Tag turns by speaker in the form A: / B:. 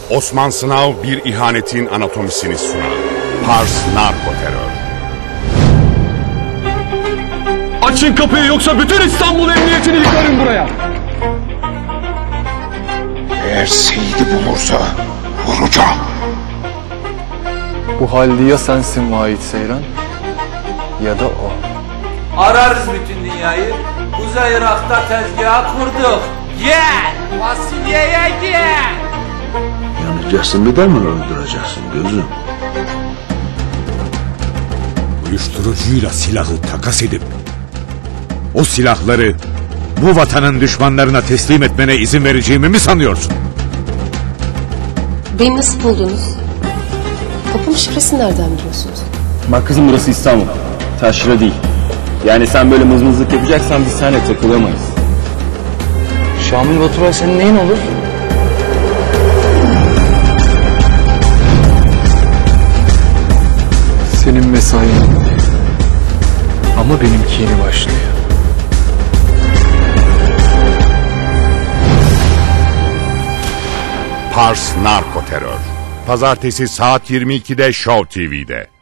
A: Osman Sınav bir ihanetin anatomisini sunar. Pars Narkoterör.
B: Açın kapıyı, yoksa bütün İstanbul Emniyetini yıkarım buraya.
C: Eğer Seyit'i bulursa vuracağım.
D: Bu halde ya sensin Vahit Seyran ya da o.
E: Ararız bütün dünyayı. Kuzey Irak'ta tezgah kurduk. Gel! Vasiliye'ye gel!
C: Yanacaksın, bir de mi öldüreceksin gözüm?
F: Uyuşturucuyla silahı takas edip o silahları bu vatanın düşmanlarına teslim etmene izin vereceğimi mi sanıyorsun?
G: Beni nasıl buldunuz? Kapının şifresini nereden biliyorsunuz?
D: Bak kızım, burası İstanbul. Taşra değil. Yani sen böyle mızmızlık yapacaksan biz seninle takılamayız. Şamil Baturay senin neyin olur? Senin mesain. Ama benimki yeni başlıyor.
A: Pars Narkoterör. Pazartesi saat 22'de Show TV'de.